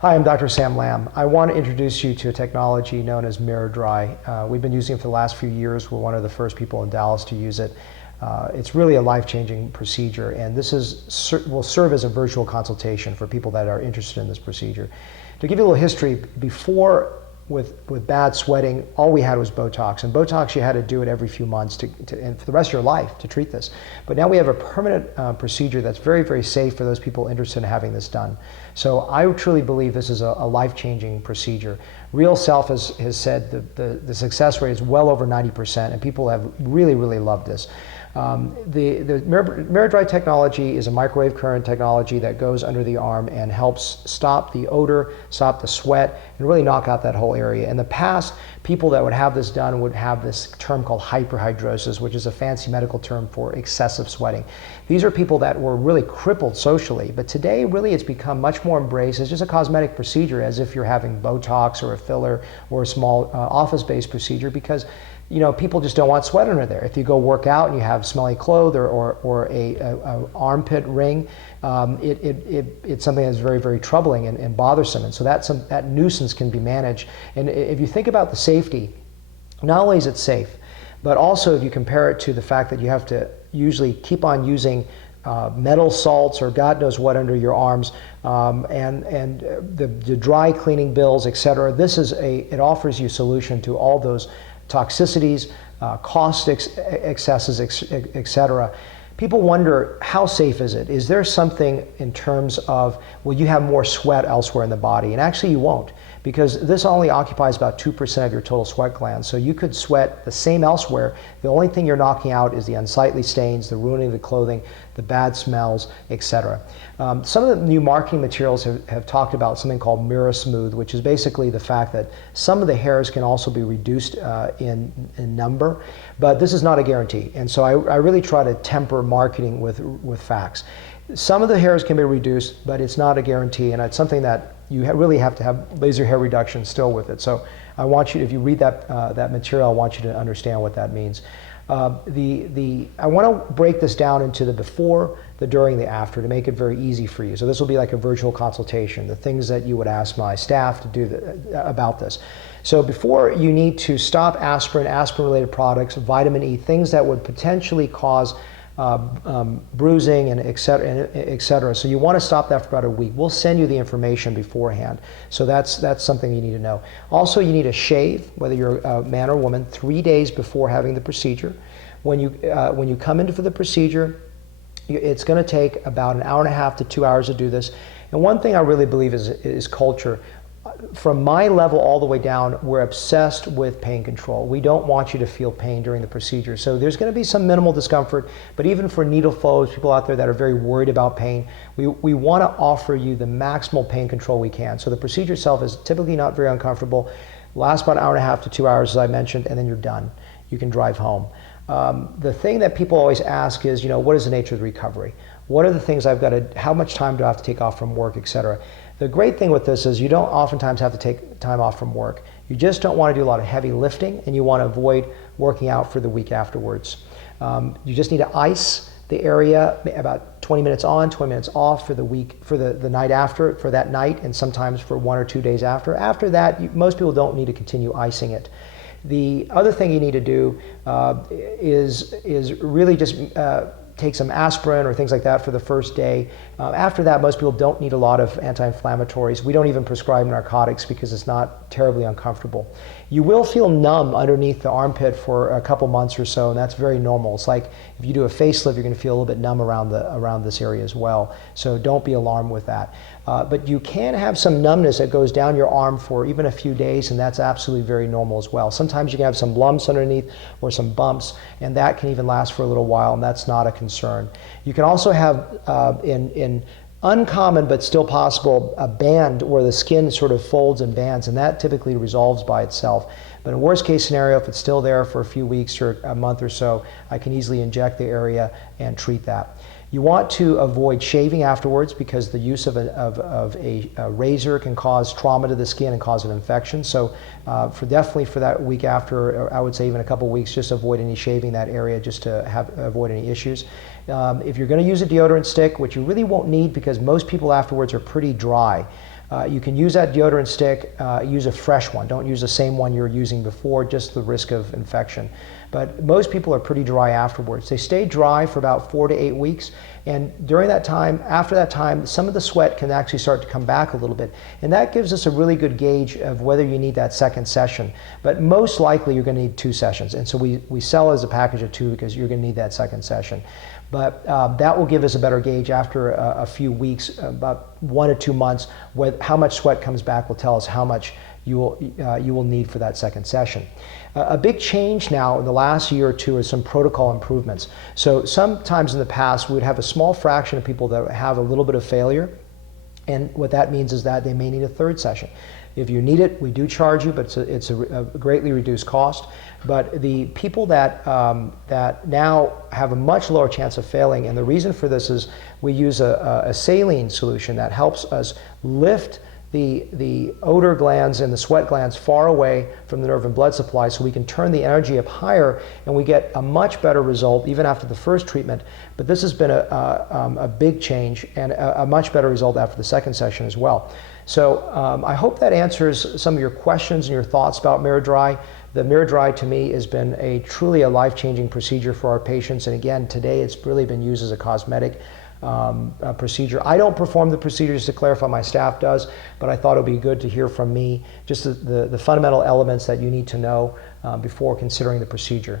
Hi, I'm Dr. Sam Lamb. I want to introduce you to a technology known as Mira-dry. We've been using it for the last few years. We're one of the first people in Dallas to use it. It's really a life-changing procedure, and this will serve as a virtual consultation for people that are interested in this procedure. To give you a little history, before with bad sweating, all we had was Botox. And Botox, you had to do it every few months and for the rest of your life to treat this. But now we have a permanent procedure that's very, very safe for those people interested in having this done. So I truly believe this is a life-changing procedure. Real Self has said the success rate is well over 90%, and people have really, really loved this. The Miradry technology is a microwave current technology that goes under the arm and helps stop the odor, stop the sweat, and really knock out that whole area. In the past, people that would have this done would have this term called hyperhidrosis, which is a fancy medical term for excessive sweating. These are people that were really crippled socially, but today really it's become much more embraced. It's just a cosmetic procedure, as if you're having Botox or a filler or a small office-based procedure, because people just don't want sweat under there. If you go work out and you have smelly clothes or a armpit ring, it's something that's very, very troubling and bothersome. And so that nuisance can be managed. And if you think about the safety, not only is it safe, but also if you compare it to the fact that you have to usually keep on using metal salts or God knows what under your arms, and the dry cleaning bills, etc. It offers you a solution to all those toxicities, caustic excesses, etc. People wonder, how safe is it? Is there something in terms of, will you have more sweat elsewhere in the body? And actually you won't, because this only occupies about 2% of your total sweat glands. So you could sweat the same elsewhere. The only thing you're knocking out is the unsightly stains, the ruining of the clothing, the bad smells, etc. Some of the new marketing materials have talked about something called Mira Smooth, which is basically the fact that some of the hairs can also be reduced in number, but this is not a guarantee. And so I really try to temper marketing with facts. Some of the hairs can be reduced, but it's not a guarantee, and it's something that you really have to have laser hair reduction still with it. So I want you, if you read that material, I want you to understand what that means. I want to break this down into the before, the during, the after to make it very easy for you. So this will be like a virtual consultation, the things that you would ask my staff to do about this. So before, you need to stop aspirin, aspirin-related products, vitamin E, things that would potentially cause bruising and et cetera. So you want to stop that for about a week. We'll send you the information beforehand. So that's something you need to know. Also, you need to shave, whether you're a man or woman, 3 days before having the procedure. When you come in for the procedure, it's going to take about an hour and a half to 2 hours to do this. And one thing I really believe is culture. From my level all the way down, we're obsessed with pain control. We don't want you to feel pain during the procedure. So there's going to be some minimal discomfort, but even for needle flows, people out there that are very worried about pain, we want to offer you the maximal pain control we can. So the procedure itself is typically not very uncomfortable, lasts about an hour and a half to 2 hours, as I mentioned, and then you're done. You can drive home. The thing that people always ask is, what is the nature of the recovery? What are the things how much time do I have to take off from work, etc. The great thing with this is you don't oftentimes have to take time off from work. You just don't want to do a lot of heavy lifting, and you want to avoid working out for the week afterwards. You just need to ice the area about 20 minutes on, 20 minutes off for the week, for the night after, for that night, and sometimes for 1 or 2 days after. After that, most people don't need to continue icing it. The other thing you need to do is really just take some aspirin or things like that for the first day. After that, most people don't need a lot of anti-inflammatories. We don't even prescribe narcotics because it's not terribly uncomfortable. You will feel numb underneath the armpit for a couple months or so, and that's very normal. It's like if you do a facelift, you're going to feel a little bit numb around this area as well. So don't be alarmed with that. But you can have some numbness that goes down your arm for even a few days, and that's absolutely very normal as well. Sometimes you can have some lumps underneath or some bumps, and that can even last for a little while, and that's not a concern. You can also have, in uncommon but still possible, a band where the skin sort of folds and bands, and that typically resolves by itself. But in worst case scenario, if it's still there for a few weeks or a month or so, I can easily inject the area and treat that. You want to avoid shaving afterwards, because the use of a razor can cause trauma to the skin and cause an infection. So definitely for that week after, or I would say even a couple weeks, just avoid any shaving that area just to avoid any issues. If you're going to use a deodorant stick, which you really won't need because most people afterwards are pretty dry, You can use that deodorant stick, use a fresh one. Don't use the same one you were using before, just the risk of infection. But most people are pretty dry afterwards. They stay dry for about 4 to 8 weeks, and during that time, after that time, some of the sweat can actually start to come back a little bit, and that gives us a really good gauge of whether you need that second session. But most likely you're going to need 2 sessions, and so we sell as a package of 2 because you're going to need that second session. But that will give us a better gauge after a few weeks, about 1 to 2 months, how much sweat comes back will tell us how much you will need for that second session. A big change now in the last year or 2 is some protocol improvements. So sometimes in the past we would have a small fraction of people that have a little bit of failure, and what that means is that they may need a 3rd session. If you need it, we do charge you, but it's a greatly reduced cost. But the people that now have a much lower chance of failing, and the reason for this is we use a saline solution that helps us lift the odor glands and the sweat glands far away from the nerve and blood supply, so we can turn the energy up higher, and we get a much better result even after the first treatment. But this has been a big change and a much better result after the second session as well. So I hope that answers some of your questions and your thoughts about Mira-dry. The Mira-dry to me has been truly a life-changing procedure for our patients, and again today it's really been used as a cosmetic procedure. I don't perform the procedure, just to clarify, my staff does, but I thought it would be good to hear from me just the fundamental elements that you need to know before considering the procedure.